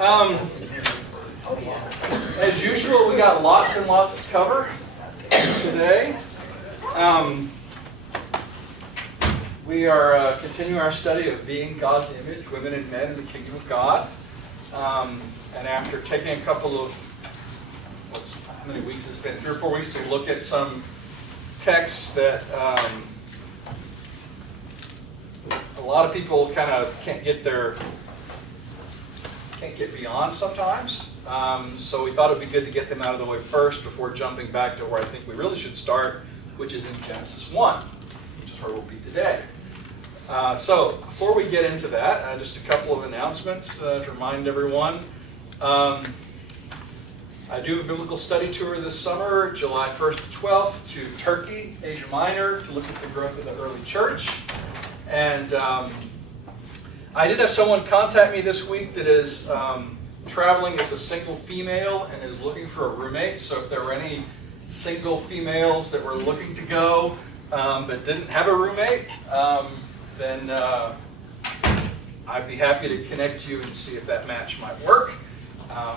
Um, as usual, we got lots and lots to cover today. We are continuing our study of being God's image, women and men in the kingdom of God. And after taking a couple of, how many weeks it's been? 3 or 4 weeks to look at some texts that a lot of people kind of can't get beyond sometimes. So we thought it would be good to get them out of the way first before jumping back to where I think we really should start, which is in Genesis 1, which is where we'll be today. So before we get into that, just a couple of announcements to remind everyone. I do a biblical study tour this summer, July 1st to 12th, to Turkey, Asia Minor, to look at the growth of the early church. And I did have someone contact me this week that is traveling as a single female and is looking for a roommate. So if there were any single females that were looking to go but didn't have a roommate, then I'd be happy to connect you and see if that match might work.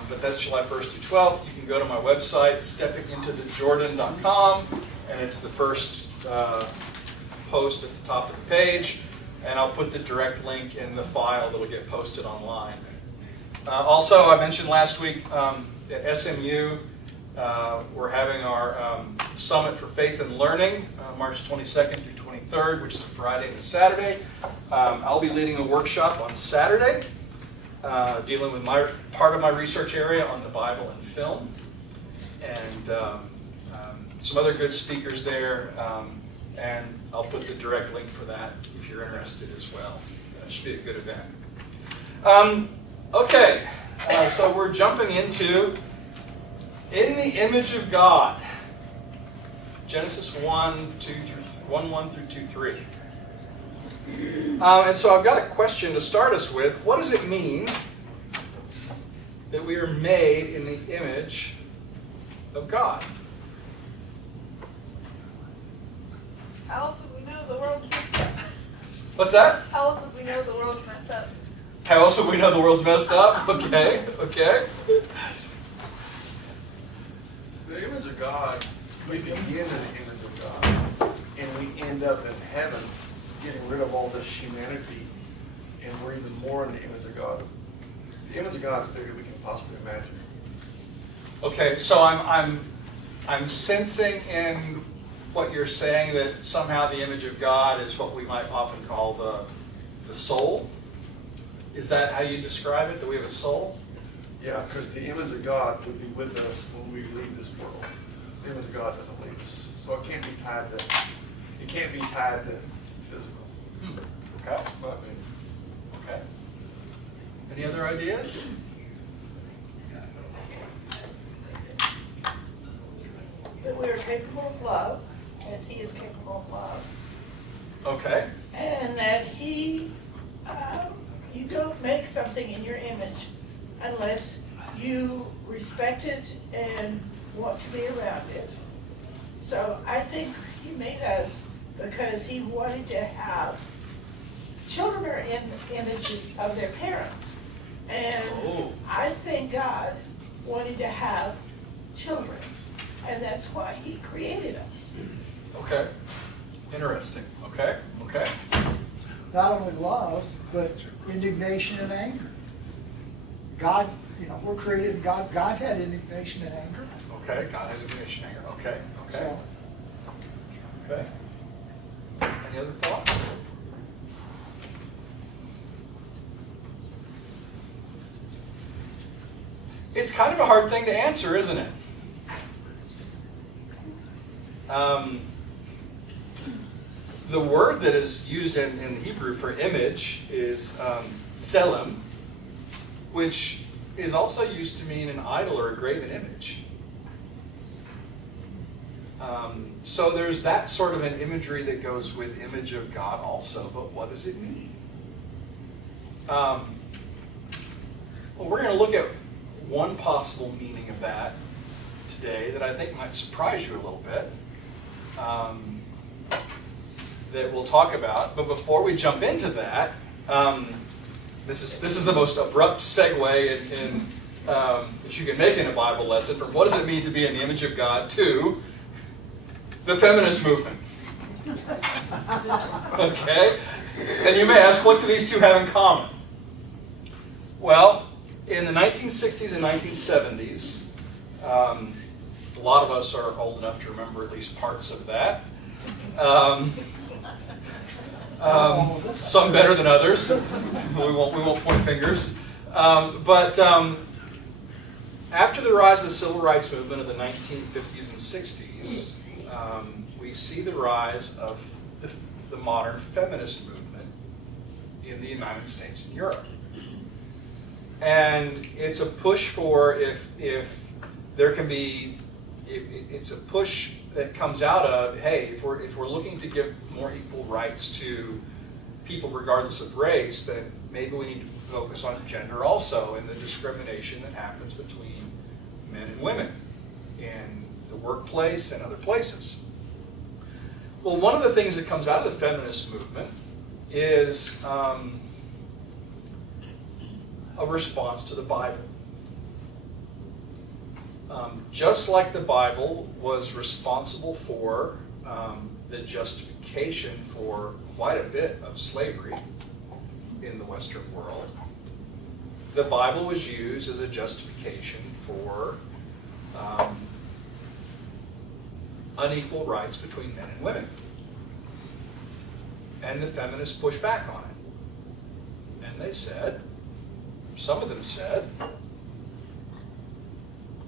But that's July 1st through 12th. You can go to my website, steppingintothe.jordan.com, and it's the first post at the top of the page. And I'll put the direct link in the file that'll get posted online. Also, I mentioned last week at SMU, we're having our Summit for Faith and Learning, March 22nd through 23rd, which is a Friday and a Saturday. I'll be leading a workshop on Saturday, dealing with part of my research area on the Bible and film. And some other good speakers there. And I'll put the direct link for that if you're interested as well. That should be a good event. Okay, so we're jumping into In the Image of God. Genesis 1 through 2, 3. And so I've got a question to start us with. What does it mean that we are made in the image of God? How else would we know the world's messed up? What's that? How else would we know the world's messed up? How else would we know the world's messed up? Okay. The image of God, we begin in the image of God, and we end up in heaven getting rid of all this humanity, and we're even more in the image of God. The image of God is bigger than we can possibly imagine. Okay, so I'm sensing in what you're saying that somehow the image of God is what we might often call the soul. Is that how you describe it, that we have a soul? Yeah, because the image of God will be with us when we leave this world. The image of God doesn't leave us, so it can't be tied to physical. Okay. Okay. Any other ideas? That we are capable of love, as He is capable of love. Okay. And that you don't make something in your image unless you respect it and want to be around it. So I think He made us because He wanted to have, children are in images of their parents. And I think God wanted to have children. And that's why He created us. Okay. Interesting. Okay. Not only love, but indignation and anger. God, we're created in God. God had indignation and anger. Okay. God has indignation and anger. Okay. So, Okay. Any other thoughts? It's kind of a hard thing to answer, isn't it? The word that is used in Hebrew for image is tselem, which is also used to mean an idol or a graven image. So there's that sort of an imagery that goes with image of God also, but what does it mean? Well, we're going to look at one possible meaning of that today that I think might surprise you a little bit. that we'll talk about. But before we jump into that, this is the most abrupt segue that you can make in a Bible lesson from what does it mean to be in the image of God to the feminist movement. Okay? And you may ask, what do these two have in common? Well, in the 1960s and 1970s, a lot of us are old enough to remember at least parts of that. Some better than others. We won't point fingers. But after the rise of the civil rights movement in the 1950s and 60s, we see the rise of the modern feminist movement in the United States and Europe. And it's a push for if there can be, it's a push that comes out of, hey, if we're looking to give more equal rights to people regardless of race, then maybe we need to focus on gender also and the discrimination that happens between men and women in the workplace and other places. Well, one of the things that comes out of the feminist movement is a response to the Bible. Just like the Bible was responsible for the justification for quite a bit of slavery in the Western world, the Bible was used as a justification for unequal rights between men and women. And the feminists pushed back on it. And they said, some of them said,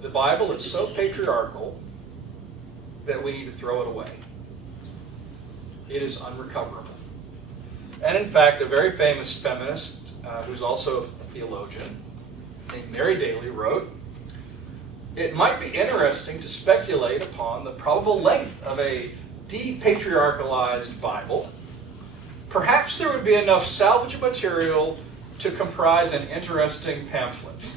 the Bible is so patriarchal that we need to throw it away. It is unrecoverable. And in fact, a very famous feminist, who's also a theologian, named Mary Daly, wrote, "It might be interesting to speculate upon the probable length of a depatriarchalized Bible. Perhaps there would be enough salvage material to comprise an interesting pamphlet."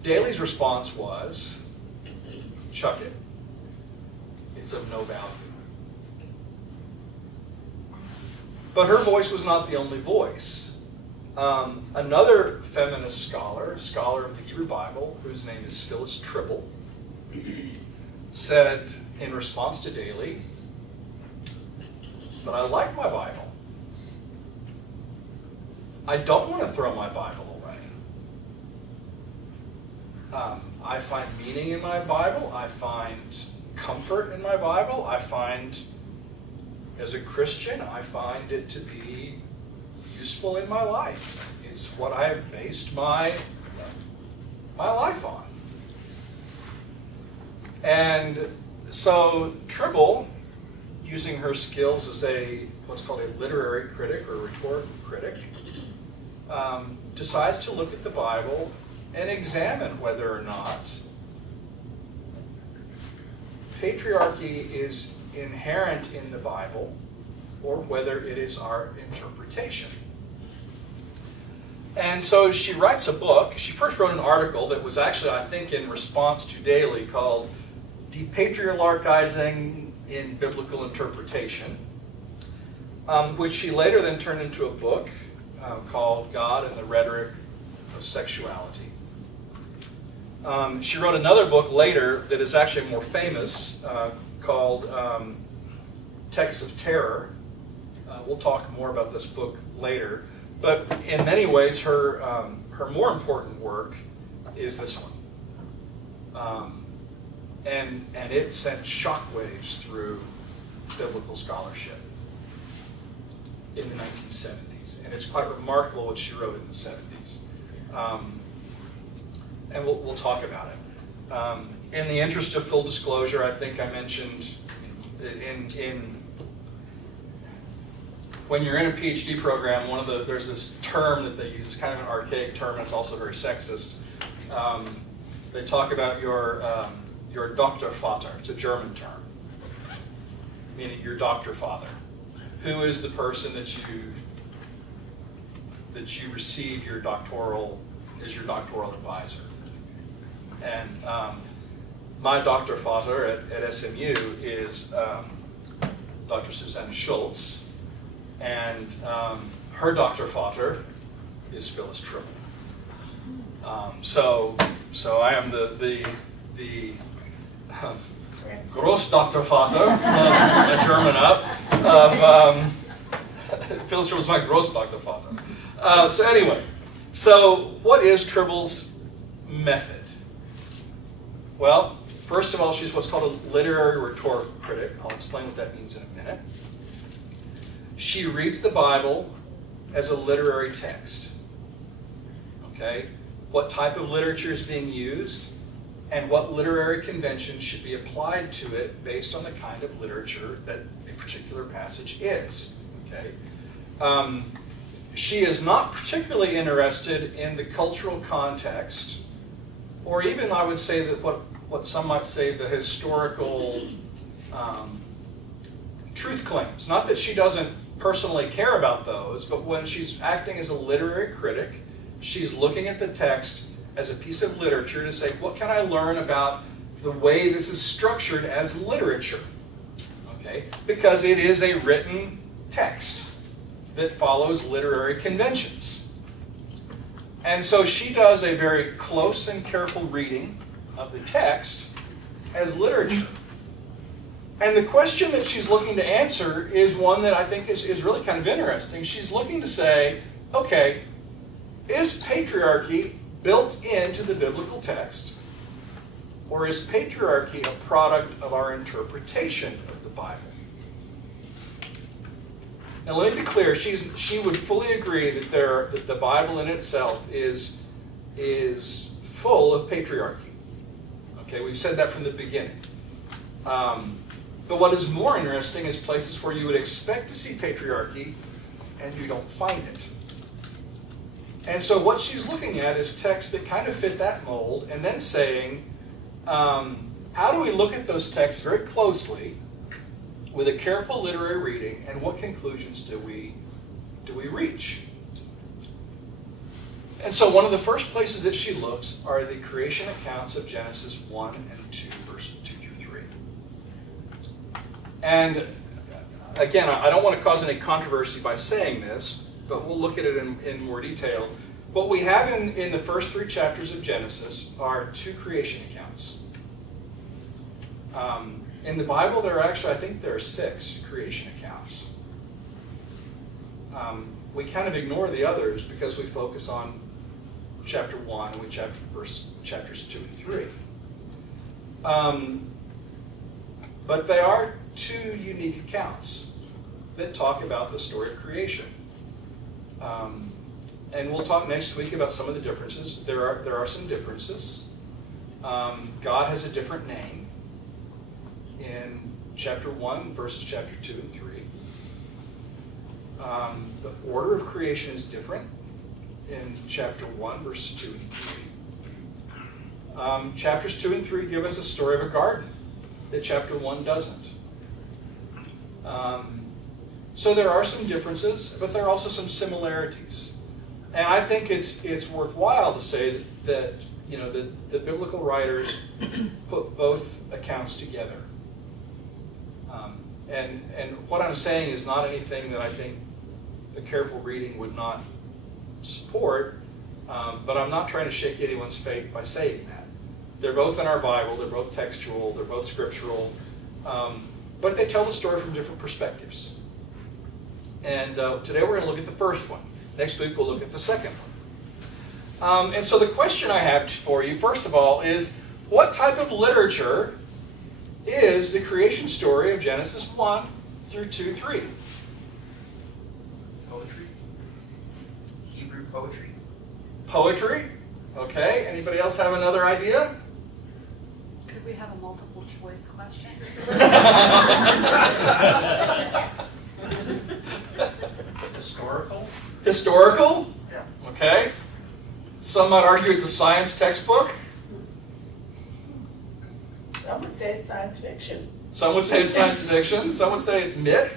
Daly's response was, chuck it. It's of no value. But her voice was not the only voice. Another feminist scholar of the Hebrew Bible, whose name is Phyllis Tribble, said in response to Daly, "But I like my Bible. I don't want to throw my Bible away. I find meaning in my Bible. I find comfort in my Bible. I find, as a Christian, I find it to be useful in my life. It's what I have based my life on." And so Tribble, using her skills as what's called a literary critic or rhetorical critic, decides to look at the Bible and examine whether or not patriarchy is inherent in the Bible or whether it is our interpretation. And so she writes a book. She first wrote an article that was actually, I think, in response to Daly, called "Depatriarchizing in Biblical Interpretation," which she later then turned into a book called "God and the Rhetoric of Sexuality." She wrote another book later that is actually more famous called "Texts of Terror." We'll talk more about this book later. But in many ways, her more important work is this one. And it sent shockwaves through biblical scholarship in the 1970s. And it's quite remarkable what she wrote in the 70s. And we'll talk about it. In the interest of full disclosure, I think I mentioned when you're in a PhD program, there's this term that they use. It's kind of an archaic term, and it's also very sexist. They talk about your Doktorvater. It's a German term, meaning your doctor father. Who is the person that you receive your doctoral advisor? And my Doktorvater at SMU is Dr. Susanne Schultz, And her Dr. Vater is Phyllis Tribble. So I am the Gross Dr. Vater, a German up, of Phyllis Tribble is my Gross Dr. Vater. So anyway, so what is Tribble's method? Well, first of all, she's what's called a literary rhetorical critic. I'll explain what that means in a minute. She reads the Bible as a literary text. Okay? What type of literature is being used, and what literary conventions should be applied to it based on the kind of literature that a particular passage is. Okay? She is not particularly interested in the cultural context, or even, I would say, that what some might say the historical truth claims. Not that she doesn't personally care about those, but when she's acting as a literary critic, she's looking at the text as a piece of literature to say, what can I learn about the way this is structured as literature? Okay? Because it is a written text that follows literary conventions. And so she does a very close and careful reading of the text as literature. And the question that she's looking to answer is one that I think is really kind of interesting. She's looking to say, okay, is patriarchy built into the biblical text, or is patriarchy a product of our interpretation of the Bible? Now let me be clear, she would fully agree that the Bible in itself is full of patriarchy. Okay, we've said that from the beginning. But what is more interesting is places where you would expect to see patriarchy and you don't find it. And so what she's looking at is texts that kind of fit that mold, and then saying, how do we look at those texts very closely with a careful literary reading, and what conclusions do we reach? And so one of the first places that she looks are the creation accounts of Genesis 1 and 2, verses 2 through 3. And again, I don't want to cause any controversy by saying this, but we'll look at it in more detail. What we have in the first 3 chapters of Genesis are 2 creation accounts. In the Bible, I think there are 6 creation accounts. We kind of ignore the others because we focus on chapter 1 and chapters 2 and 3. But they are 2 unique accounts that talk about the story of creation. And we'll talk next week about some of the differences. There are some differences. God has a different name in chapter 1 versus chapter 2 and 3. The order of creation is different in chapter 1 verses 2 and 3. Chapters 2 and 3 give us a story of a garden that chapter 1 doesn't. So there are some differences, but there are also some similarities. And I think it's worthwhile to say that the biblical writers put both accounts together. And what I'm saying is not anything that I think a careful reading would not support, but I'm not trying to shake anyone's faith by saying that. They're both in our Bible, they're both textual, they're both scriptural, but they tell the story from different perspectives. And today we're going to look at the first one. Next week we'll look at the second one. And so the question I have for you, first of all, is what type of literature is the creation story of Genesis 1 through 2, 3? Poetry. Hebrew poetry. Poetry? Okay. Anybody else have another idea? Could we have a multiple choice question? Historical. Historical? Yeah. Okay. Some might argue it's a science textbook. Some would say it's science fiction. Some would say it's science fiction. Some would say it's myth.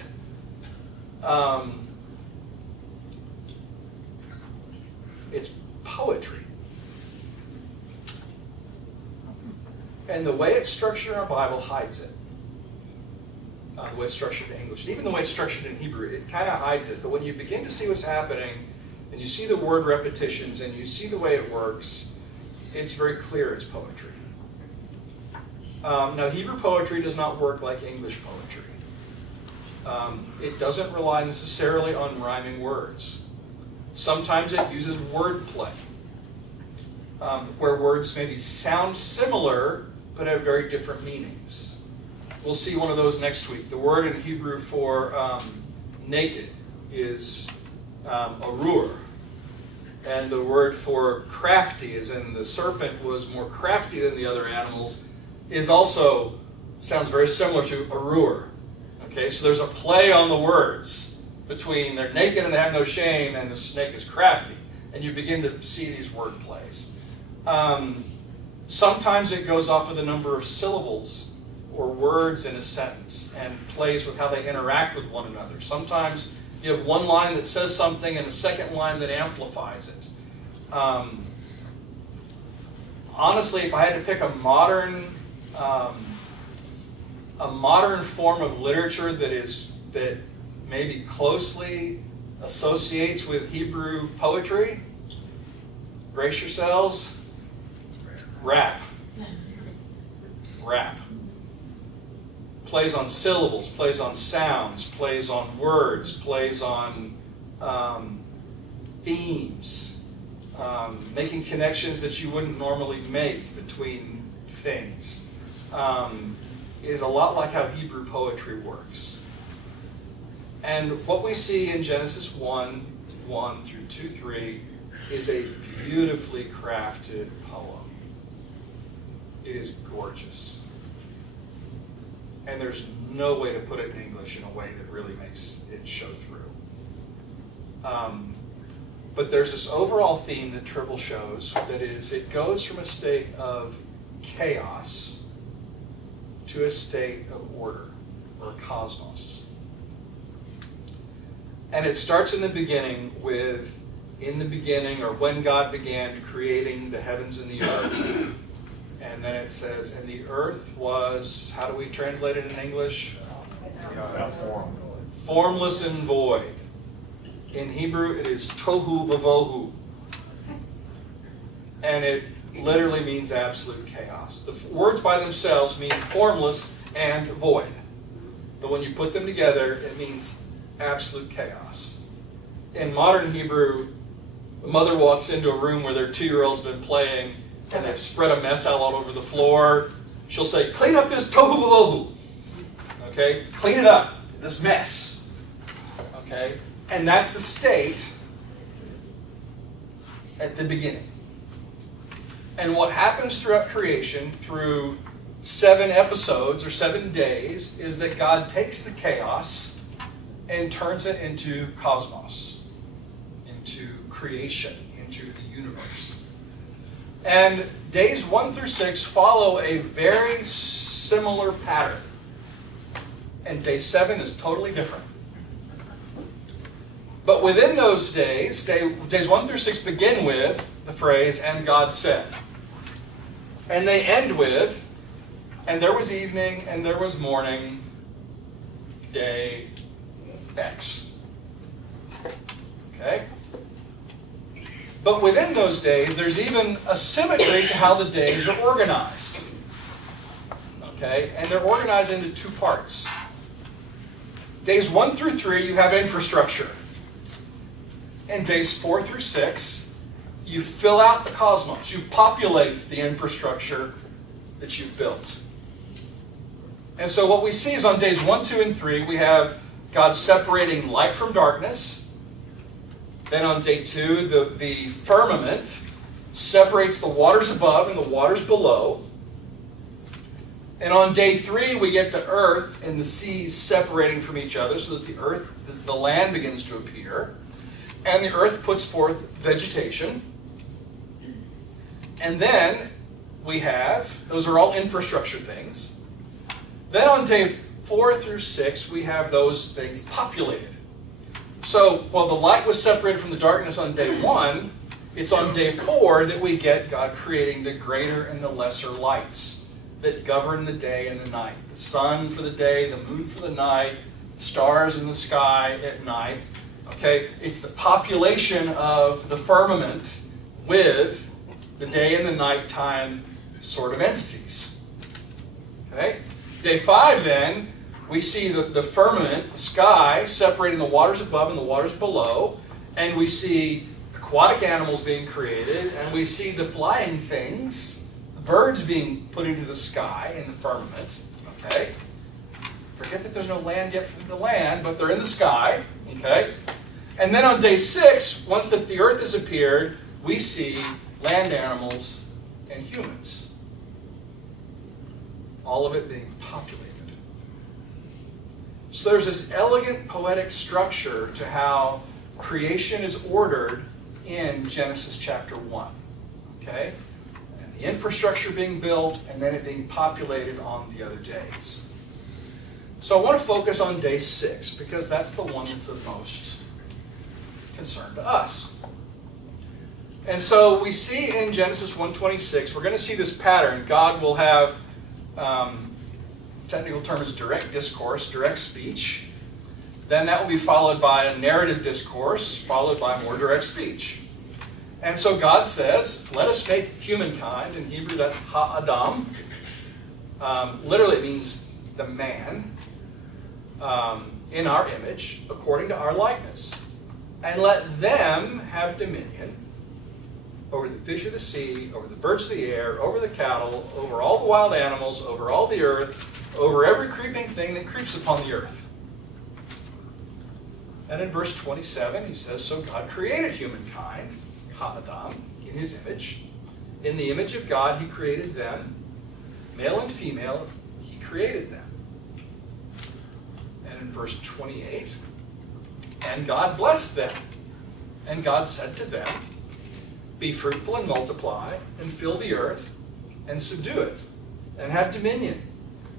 It's poetry. And the way it's structured in our Bible hides it. the way it's structured in English. Even the way it's structured in Hebrew, it kind of hides it. But when you begin to see what's happening, and you see the word repetitions, and you see the way it works, it's very clear it's poetry. Now, Hebrew poetry does not work like English poetry. It doesn't rely necessarily on rhyming words. Sometimes it uses wordplay, where words maybe sound similar, but have very different meanings. We'll see one of those next week. The word in Hebrew for naked is arur. And the word for crafty, as in the serpent was more crafty than the other animals, is also, sounds very similar to arur. Okay, so there's a play on the words between they're naked and they have no shame and the snake is crafty. And you begin to see these word plays. Sometimes it goes off of the number of syllables or words in a sentence and plays with how they interact with one another. Sometimes you have one line that says something and a second line that amplifies it. Honestly, if I had to pick a modern form of literature that maybe closely associates with Hebrew poetry, brace yourselves, rap. Rap. Plays on syllables, plays on sounds, plays on words, plays on themes, making connections that you wouldn't normally make between things. Is a lot like how Hebrew poetry works. And what we see in Genesis 1:1 through 2:3 is a beautifully crafted poem. It is gorgeous. And there's no way to put it in English in a way that really makes it show through. But there's this overall theme that Tribble shows, that is, it goes from a state of chaos to a state of order, or cosmos. And it starts in the beginning with, in the beginning, or when God began creating the heavens and the earth. And then it says, and the earth was, how do we translate it in English? Formless and void. In Hebrew, it is tohu vavohu. And it literally means absolute chaos. The words by themselves mean formless and void. But when you put them together, it means absolute chaos. In modern Hebrew, the mother walks into a room where their 2-year-old's been playing and they've spread a mess all over the floor. She'll say, clean up this tohu vavohu. Okay? Clean it up, this mess. Okay? And that's the state at the beginning. And what happens throughout creation, through 7 episodes or 7 days, is that God takes the chaos and turns it into cosmos, into creation, into the universe. And days 1 through 6 follow a very similar pattern. And day 7 is totally different. But within those days, days 1 through 6 begin with the phrase, and God said. And they end with, and there was evening, and there was morning, day X. Okay? But within those days, there's even a symmetry to how the days are organized. Okay? And they're organized into 2 parts. Days 1 through 3, you have infrastructure. And days 4 through 6, you fill out the cosmos. You populate the infrastructure that you've built. And so what we see is on days 1, 2, and 3, we have God separating light from darkness. Then on day 2, the firmament separates the waters above and the waters below. And on day 3, we get the earth and the seas separating from each other so that the land begins to appear. And the earth puts forth vegetation. And then we have, those are all infrastructure things. Then on day 4 through 6, we have those things populated. So, while the light was separated from the darkness on day 1, it's on day 4 that we get God creating the greater and the lesser lights. that govern the day and the night. The sun for the day, the moon for the night, stars in the sky at night. Okay, it's the population of the firmament with the day and the nighttime sort of entities. Okay, day 5 then, we see the firmament, the sky, separating the waters above and the waters below, and we see aquatic animals being created, and we see the flying things, the birds being put into the sky in the firmament. Okay, forget that there's no land yet for them to land, but they're in the sky. Okay, and then on day 6, once the earth has appeared, we see land animals and humans. All of it being populated. So there's this elegant poetic structure to how creation is ordered in Genesis chapter 1. Okay? And the infrastructure being built and then it being populated on the other days. So I want to focus on day 6 because that's the one that's of most concern to us. And so we see in Genesis 1:26, we're going to see this pattern. God will have, technical term is direct discourse, direct speech. Then that will be followed by a narrative discourse, followed by more direct speech. And so God says, let us make humankind. In Hebrew, that's ha-adam. Literally, it means the man, in our image, according to our likeness. And let them have dominion over the fish of the sea, over the birds of the air, over the cattle, over all the wild animals, over all the earth, over every creeping thing that creeps upon the earth. And in verse 27, he says, so God created humankind, ha-adam, in his image. In the image of God, he created them. Male and female, he created them. And in verse 28, and God blessed them. And God said to them, be fruitful and multiply, and fill the earth, and subdue it, and have dominion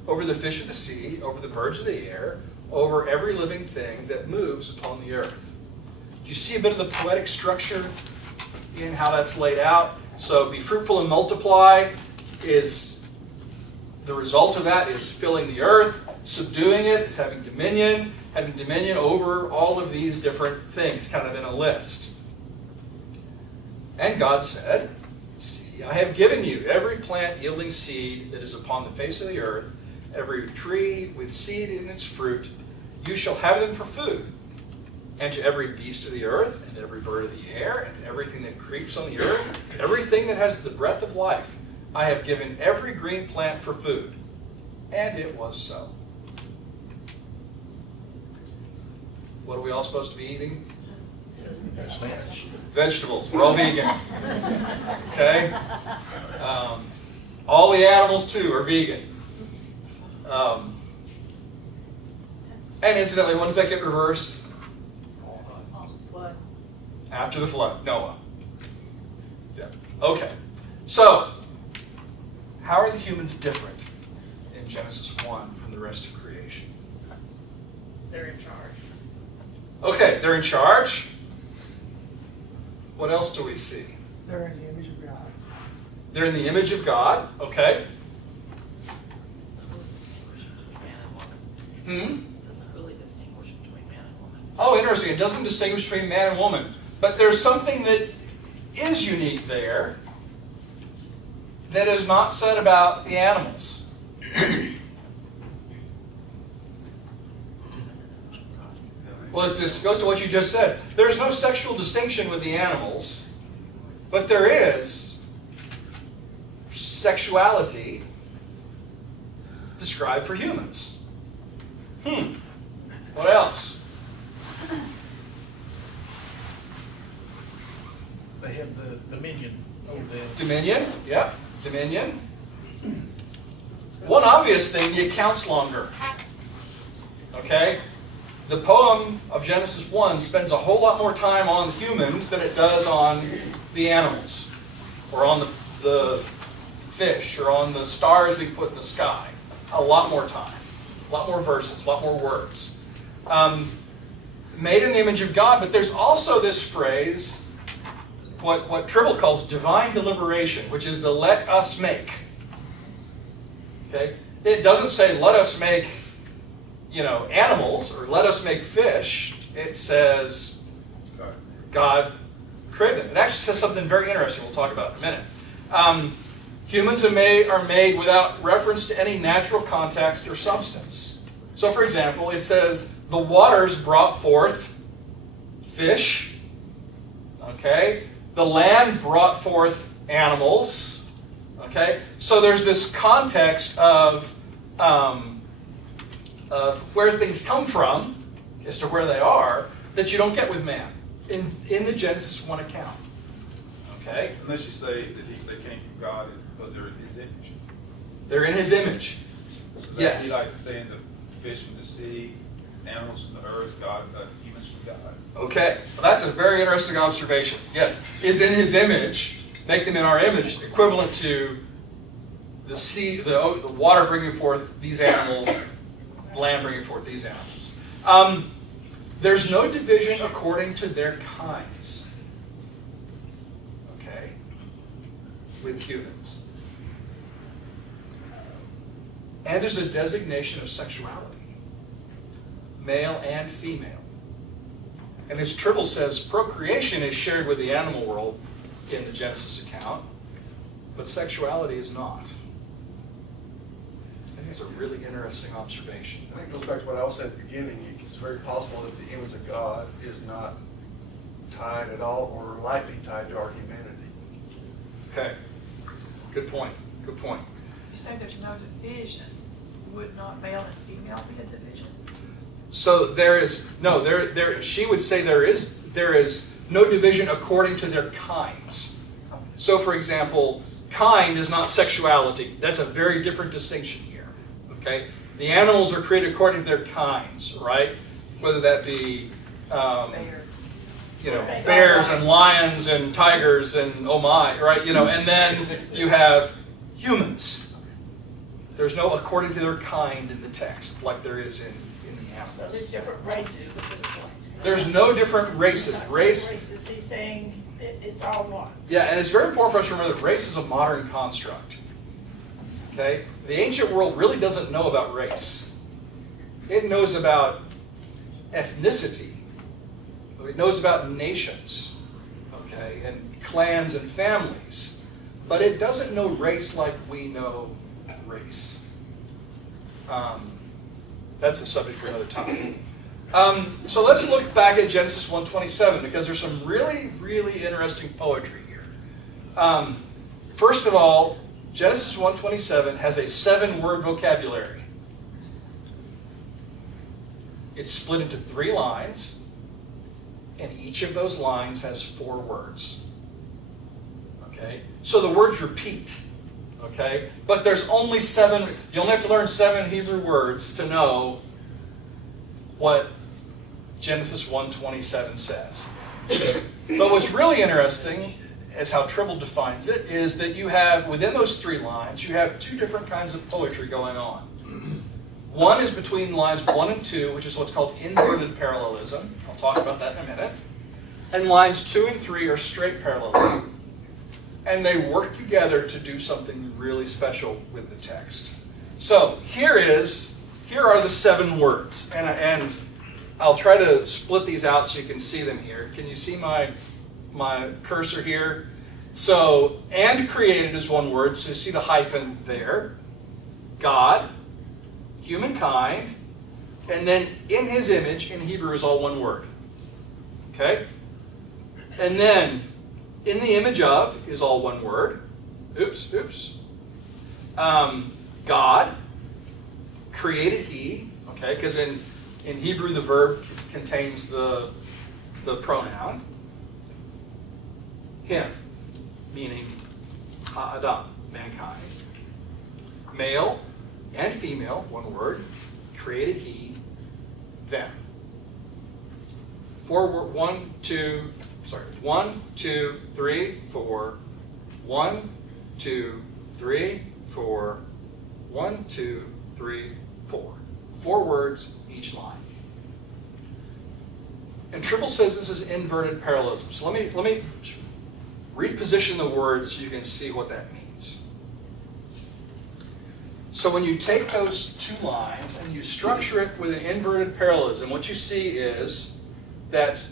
over the fish of the sea, over the birds of the air, over every living thing that moves upon the earth. Do you see a bit of the poetic structure in how that's laid out? So be fruitful and multiply is, the result of that is filling the earth, subduing it, is having dominion over all of these different things, kind of in a list. And God said, see, I have given you every plant yielding seed that is upon the face of the earth, every tree with seed in its fruit, you shall have them for food. And to every beast of the earth, and every bird of the air, and everything that creeps on the earth, everything that has the breath of life, I have given every green plant for food. And it was so. What are we all supposed to be eating? Vegetables. We're all vegan. Okay? All the animals, too, are vegan. And incidentally, when does that get reversed? Flood. After the flood. Noah. Yeah. Okay. So, how are the humans different in Genesis 1 from the rest of creation? They're in charge. Okay, they're in charge. What else do we see? They're in the image of God. They're in the image of God. Okay. Doesn't really distinguish between man and woman. Oh, interesting. It doesn't distinguish between man and woman. But there's something that is unique there that is not said about the animals. Well, it just goes to what you just said. There's no sexual distinction with the animals, but there is sexuality described for humans. What else? They have the dominion over them. Dominion, yep, dominion. One obvious thing, the accounts longer. Okay? The poem of Genesis 1 spends a whole lot more time on humans than it does on the animals, or on the fish, or on the stars we put in the sky. A lot more time, a lot more verses, a lot more words. Made in the image of God, but there's also this phrase, what Tribble calls divine deliberation, which is the let us make. Okay? It doesn't say, let us make, animals, or let us make fish. It says, God created them. It actually says something very interesting we'll talk about in a minute. Humans are made without reference to any natural context or substance. So, for example, it says, the waters brought forth fish. Okay? The land brought forth animals. Okay? So there's this context of where things come from, as to where they are, that you don't get with man in the Genesis 1 account. Okay? Unless you say that they came from God because they're in His image. They're in His image. So that'd Yes. be like saying the fish from the sea, animals from the earth, humans from God. Okay, well, that's a very interesting observation. Yes, is in His image, make them in our image, equivalent to the sea, the water bringing forth these animals, land bringing forth these animals. There's no division according to their kinds. Okay, with humans. And there's a designation of sexuality, male and female. And as Tribble says, procreation is shared with the animal world in the Genesis account, but sexuality is not. I think it's a really interesting observation. I think it goes back to what I was saying at the beginning. It's very possible that the image of God is not tied at all or lightly tied to our humanity. Okay, good point, good point. You say there's no division. Would not male and female be a division? So there is, no, she would say there is no division according to their kinds. So for example, kind is not sexuality. That's a very different distinction here. Okay? The animals are created according to their kinds, right? Whether that be bears and lions and tigers and oh my, right? And then you have humans. There's no according to their kind in the text like there is in the animals. So there's different races at this point. There's no different races. Races, he's saying it's all one. Yeah, and it's very important for us to remember that race is a modern construct. Okay? The ancient world really doesn't know about race. It knows about ethnicity. It knows about nations, okay, and clans and families. But it doesn't know race like we know race. That's a subject for another time. So let's look back at Genesis 1:27 because there's some really, really interesting poetry here. First of all, Genesis 1:27 has a 7-word vocabulary. It's split into 3 lines, and each of those lines has 4 words. Okay? So the words repeat. Okay? But there's only 7, you only have to learn 7 Hebrew words to know what Genesis 1:27 says. But what's really interesting, as how Tribble defines it, is that you have, within those 3 lines, you have 2 different kinds of poetry going on. One is between lines 1 and 2, which is what's called inverted parallelism. I'll talk about that in a minute. And lines 2 and 3 are straight parallelism. And they work together to do something really special with the text. So here are the 7 words. And I'll try to split these out so you can see them here. Can you see my cursor here? So, and created is 1 word, so you see the hyphen there. God, humankind, and then in His image, in Hebrew, is all 1 word. Okay? And then, in the image of is all 1 word. Oops. God, created He, okay, because in Hebrew the verb contains the pronoun. Him, meaning Adam, mankind. Male and female, 1 word, created He, them. 1, 2, 3, 4. 1, 2, 3, 4. 1, 2, 3, 4. 4 words each line. And Tribble says this is inverted parallelism. So let me reposition the words so you can see what that means. So when you take those two lines and you structure it with an inverted parallelism, what you see is that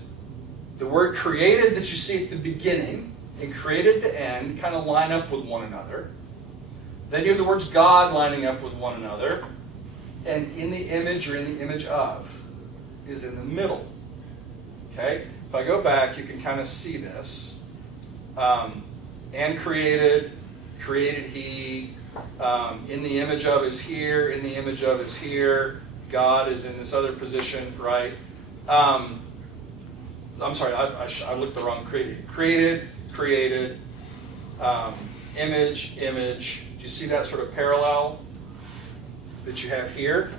the word created that you see at the beginning and created at the end kind of line up with one another. Then you have the words God lining up with one another. And in the image or in the image of is in the middle. Okay? If I go back, you can kind of see this. And created he, in the image of is here, in the image of is here, God is in this other position, right? I'm sorry, I looked the wrong created, image. Do you see that sort of parallel that you have here?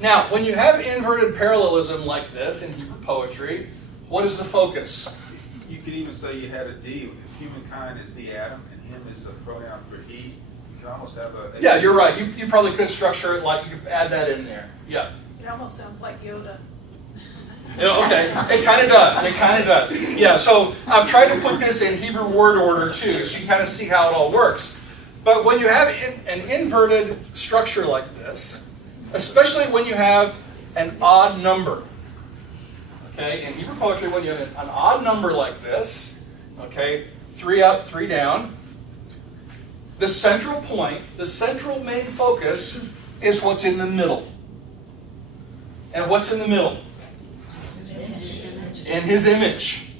Now, when you have inverted parallelism like this in Hebrew poetry, what is the focus? You could even say you had a D. If humankind is the Adam and him is a pronoun for he, you can almost have a... Yeah, you're right. You probably could structure it like you could add that in there. Yeah. It almost sounds like Yoda. Okay, it kind of does. It kind of does. Yeah, so I've tried to put this in Hebrew word order too, so you kind of see how it all works. But when you have an inverted structure like this, especially when you have an odd number, okay, in Hebrew poetry, when you have an odd number like this, okay, 3 up, 3 down, the central point, the central main focus is what's in the middle. And what's in the middle? In his image.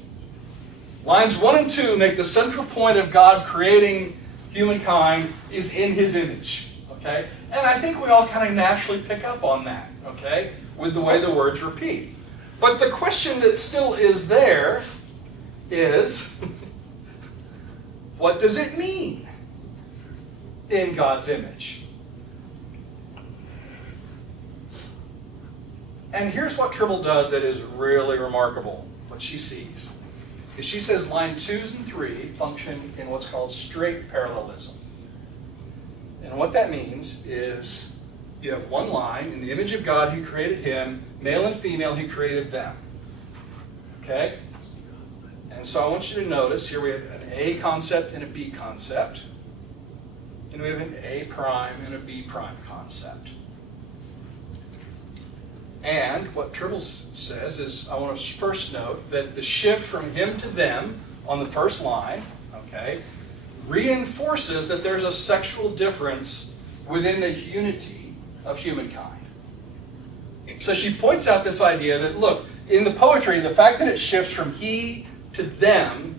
Lines 1 and 2 make the central point of God creating humankind is in his image. Okay? And I think we all kind of naturally pick up on that, okay, with the way the words repeat. But the question that still is there is, what does it mean in God's image? And here's what Tribble does that is really remarkable, what she sees. Is she says line 2 and 3 function in what's called straight parallelism. And what that means is you have one line, in the image of God He created him, male and female He created them. Okay? And so I want you to notice here we have an A concept and a B concept. And we have an A prime and a B prime concept. And what Tribble says is, I want to first note that the shift from him to them on the first line, okay, reinforces that there's a sexual difference within the unity of humankind. So she points out this idea that, look, in the poetry, the fact that it shifts from he to them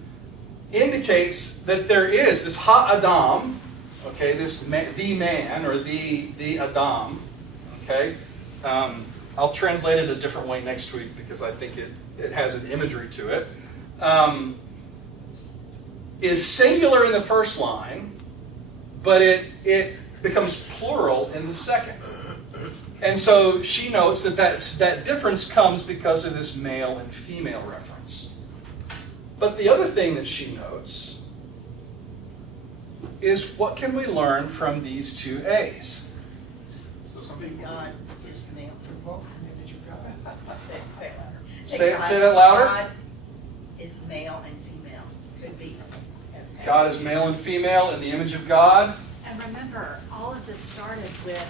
indicates that there is this ha-adam, okay, the man, or the Adam, okay? I'll translate it a different way next week because I think it has an imagery to it. Is singular in the first line, but it becomes plural in the second. And so she notes that difference comes because of this male and female reference. But the other thing that she notes is, what can we learn from these two A's? So some people... God is male. Both in the image of God. Say it louder. Say that louder. God is male and female. Could be. God is male and female in the image of God. And remember, all of this started with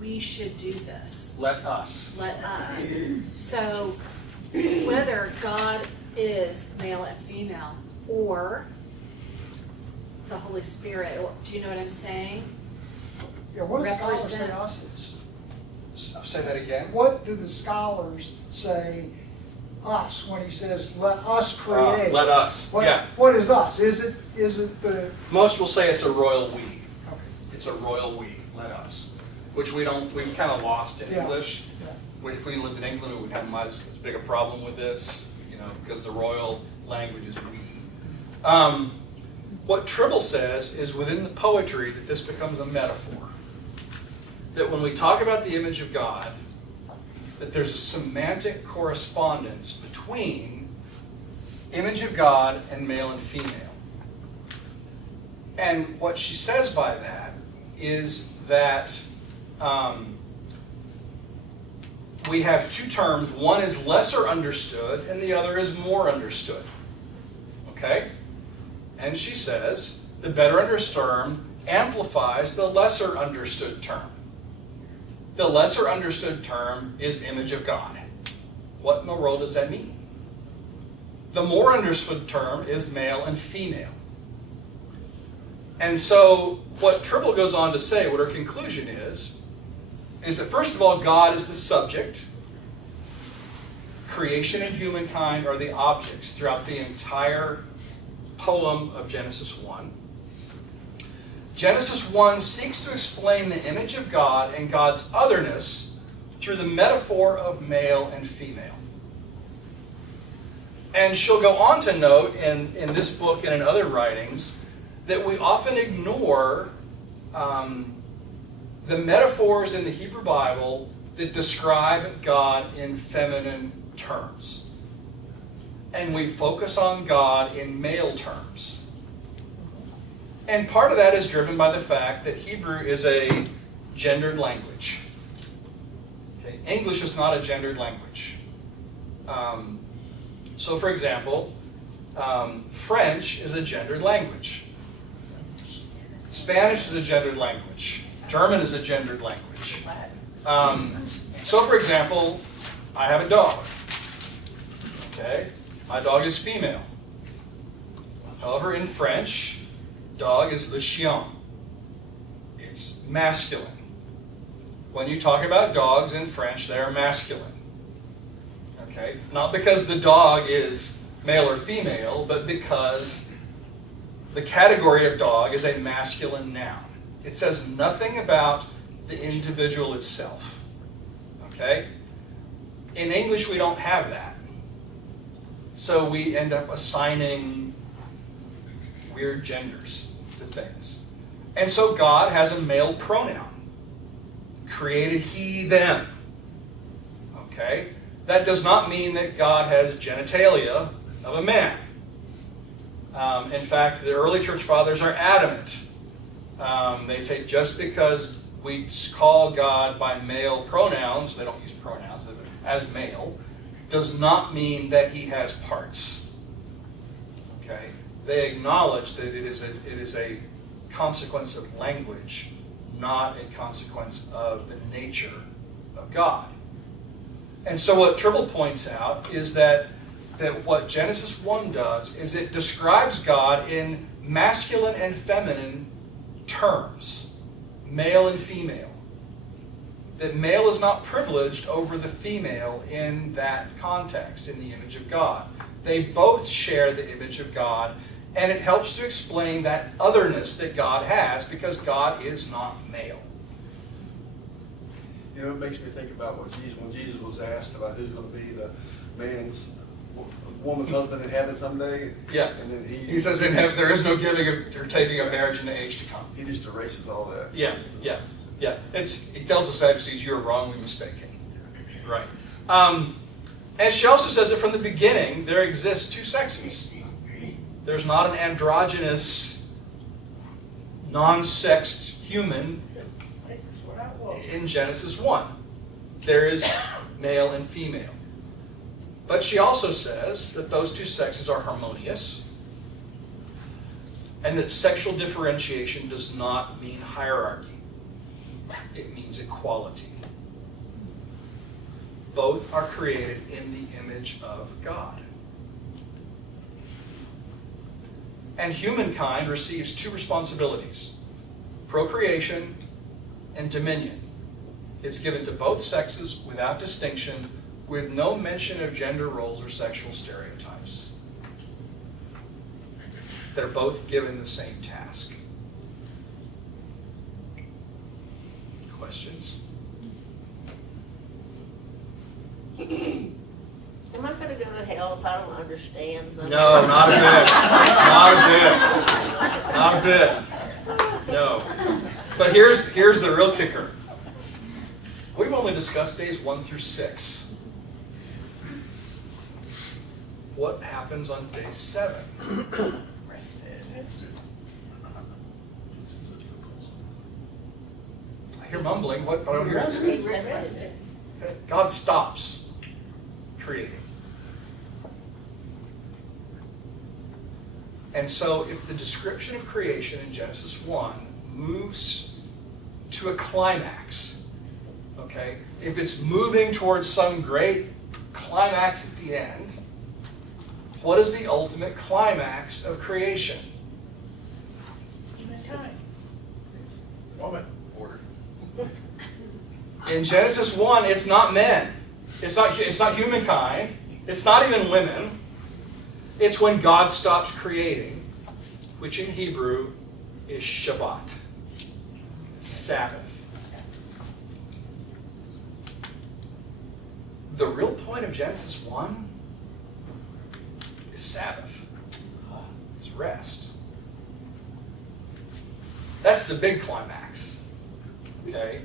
we should do this. Let us. Let us. So whether God is male and female or the Holy Spirit, or, do you know what I'm saying? Yeah, what do scholars say Represent- us is? Say that again. What do the scholars say us when he says, let us create? Let us. What, Yeah. what is us? Is it the, Most will say it's a royal we. okay, It's a royal we. Let us. Which we've kind of lost in Yeah. English. yeah. If we lived in England, we would have as big a problem with this, because the royal language is we. What Tribble says is within the poetry that this becomes a metaphor. That when we talk about the image of God, that there's a semantic correspondence between image of God and male and female. And what she says by that is that we have two terms. One is lesser understood and the other is more understood. Okay? And she says the better understood term amplifies the lesser understood term. The lesser understood term is image of God. What in the world does that mean? The more understood term is male and female. And so what Tribble goes on to say, what her conclusion is that first of all, God is the subject. Creation and humankind are the objects throughout the entire poem of Genesis 1. Genesis 1 seeks to explain the image of God and God's otherness through the metaphor of male and female. And she'll go on to note in this book and in other writings that we often ignore the metaphors in the Hebrew Bible that describe God in feminine terms. And we focus on God in male terms. And part of that is driven by the fact that Hebrew is a gendered language. Okay? English is not a gendered language. So for example, French is a gendered language. Spanish is a gendered language. German is a gendered language. So for example, I have a dog. Okay? My dog is female. However, in French, dog is le chien. It's masculine. When you talk about dogs in French, they are masculine. Okay? Not because the dog is male or female, but because the category of dog is a masculine noun. It says nothing about the individual itself. Okay? In English, we don't have that. So we end up assigning weird genders to things. And so God has a male pronoun. Created he, them. Okay? That does not mean that God has genitalia of a man. In fact, the early church fathers are adamant. They say just because we call God by male pronouns, they don't use pronouns, as male, does not mean that he has parts. Okay? They acknowledge that it is a consequence of language, not a consequence of the nature of God. And so what Tribble points out is that what Genesis 1 does is it describes God in masculine and feminine terms, male and female. That male is not privileged over the female in that context, in the image of God. They both share the image of God, and it helps to explain that otherness that God has, because God is not male. You know, it makes me think about when Jesus was asked about who's going to be the woman's husband in heaven someday. Yeah. And then He says in heaven there is no giving or taking of marriage in the age to come. He just erases all that. Yeah. He tells the Sadducees, you're wrongly mistaken. Right. And she also says that from the beginning there exist two sexes. There's not an androgynous, non-sexed human in Genesis 1. There is male and female. But she also says that those two sexes are harmonious, and that sexual differentiation does not mean hierarchy. It means equality. Both are created in the image of God. And humankind receives two responsibilities: procreation and dominion. It's given to both sexes without distinction, with no mention of gender roles or sexual stereotypes. They're both given the same task. Questions? Am I going to go to hell if I don't understand something? No, not a bit. Not a bit. No. But here's the real kicker. We've only discussed days 1 through 6. What happens on day 7? I hear mumbling. What? I don't hear it. He rested. God stops creating. And so if the description of creation in Genesis 1 moves to a climax, okay, if it's moving towards some great climax at the end, what is the ultimate climax of creation? Humankind. Woman. Order. In Genesis 1, it's not men. It's not humankind. It's not even women. It's when God stops creating, which in Hebrew is Shabbat, Sabbath. The real point of Genesis 1 is Sabbath. It's rest. That's the big climax. Okay?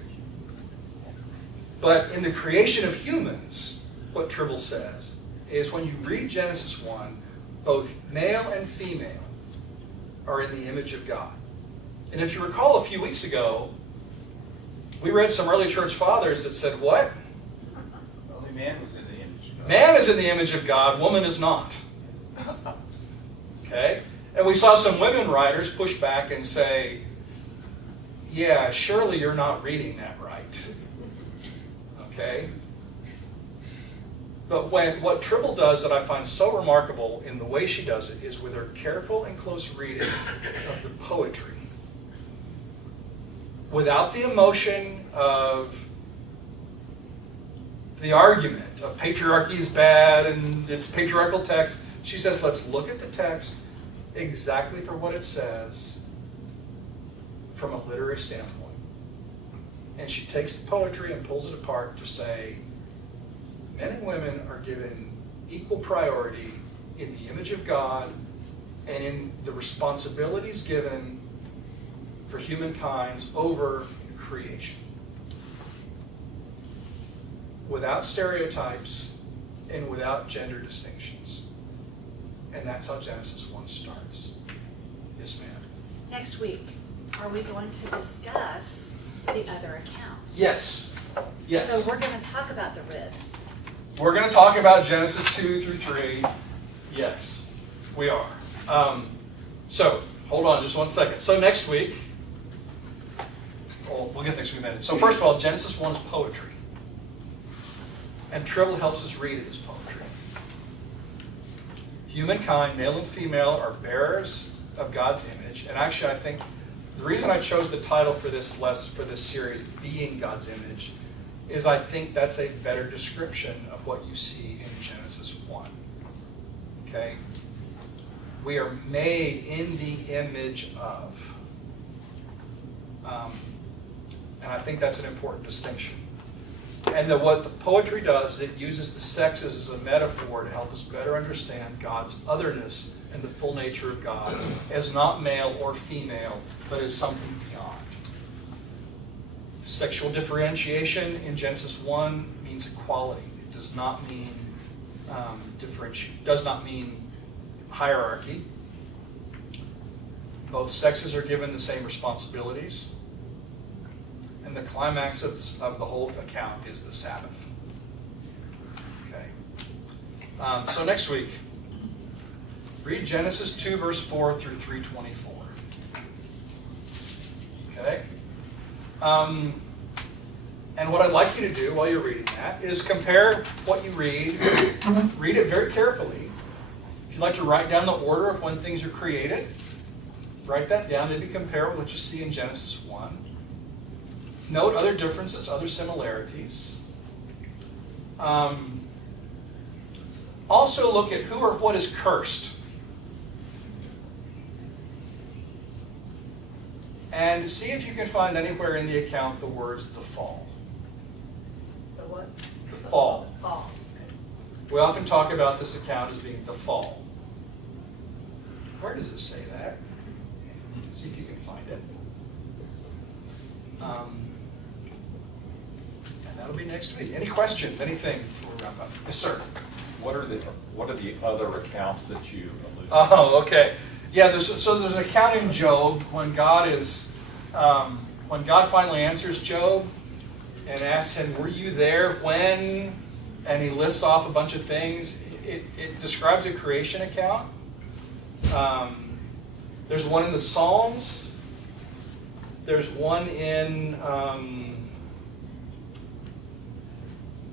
But in the creation of humans, what Tribble says is when you read Genesis 1, both male and female are in the image of God. And if you recall a few weeks ago, we read some early church fathers that said, what? Only man was in the image of God. Man is in the image of God, woman is not. Okay? And we saw some women writers push back and say, yeah, surely you're not reading that right. Okay? But what Tribble does that I find so remarkable in the way she does it is with her careful and close reading of the poetry. Without the emotion of the argument of patriarchy is bad and it's patriarchal text, she says, let's look at the text exactly for what it says from a literary standpoint. And she takes the poetry and pulls it apart to say, men and women are given equal priority in the image of God and in the responsibilities given for humankind's over creation. Without stereotypes and without gender distinctions. And that's how Genesis 1 starts. Yes, ma'am. Next week, are we going to discuss the other accounts? Yes. Yes. So we're going to talk about the rib. We're going to talk about Genesis 2 through 3. Yes, we are. So, hold on just one second. So next week, we'll get next week in a minute. So first of all, Genesis 1 is poetry. And Tribble helps us read it as poetry. Humankind, male and female, are bearers of God's image. And actually, I think the reason I chose the title for this series, Being God's Image, is I think that's a better description of what you see in Genesis 1. Okay? We are made in the image of. And I think that's an important distinction. And what the poetry does is it uses the sexes as a metaphor to help us better understand God's otherness and the full nature of God as not male or female, but as something beyond. Sexual differentiation in Genesis 1 means equality. It does not mean does not mean hierarchy. Both sexes are given the same responsibilities. And the climax of the whole account is the Sabbath. Okay. So next week, read Genesis 2, verse 4 through 3:24. Okay? And what I'd like you to do while you're reading that is compare what you read. Read it very carefully. If you'd like to write down the order of when things are created, write that down. Maybe compare what you see in Genesis 1. Note other differences, other similarities. Also look at who or what is cursed. And see if you can find anywhere in the account the words the fall. The what? The fall. Fall. We often talk about this account as being the fall. Where does it say that? See if you can find it. And that'll be next week. Any questions? Anything before we wrap up? Yes, sir. What are the other accounts that you alluded to? Oh, okay. Yeah, there's an account in Job when God finally answers Job and asks him, "Were you there when?" And he lists off a bunch of things. It describes a creation account. There's one in the Psalms. There's one in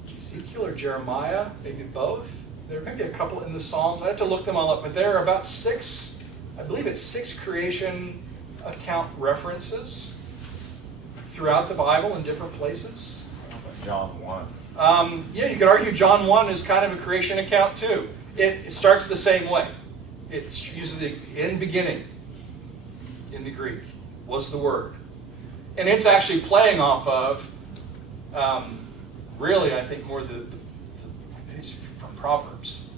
Ezekiel or Jeremiah, maybe both. There may be a couple in the Psalms. I have to look them all up, but there are about 6, I believe it's 6 creation account references throughout the Bible in different places. John 1. Yeah, you could argue John 1 is kind of a creation account too. It starts the same way. It uses the in beginning in the Greek was the word. And it's actually playing off of, really, I think more it's from Proverbs.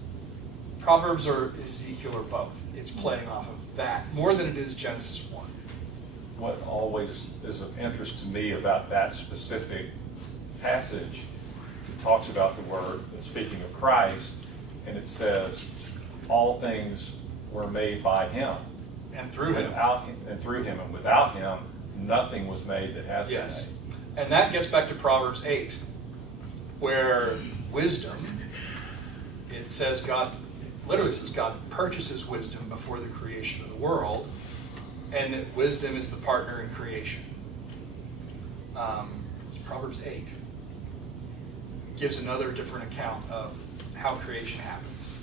Proverbs or Ezekiel or both. It's playing off of that more than it is Genesis 1. What always is of interest to me about that specific passage, it talks about the word, speaking of Christ, and it says, all things were made by him. And through him. And through him, and without him, nothing was made that has been Yes. made. And that gets back to Proverbs 8, where wisdom, it says God, literally says God purchases wisdom before the creation of the world, and that wisdom is the partner in creation. Proverbs 8 gives another different account of how creation happens.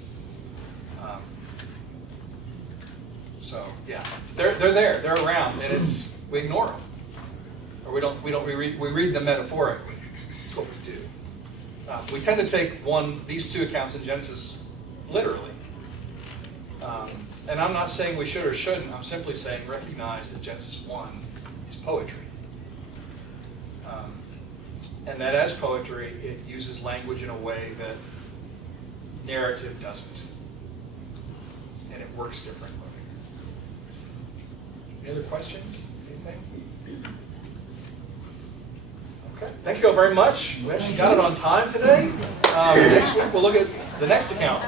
So yeah, they're there, they're around, and we ignore them, or we read them metaphorically. That's what we do. We tend to take these 2 accounts in Genesis literally, and I'm not saying we should or shouldn't. I'm simply saying recognize that Genesis 1 is poetry, and that as poetry, it uses language in a way that narrative doesn't, and it works differently. Any other questions? Anything? Okay. Thank you all very much. We actually got it on time today. Next week we'll look at the next account.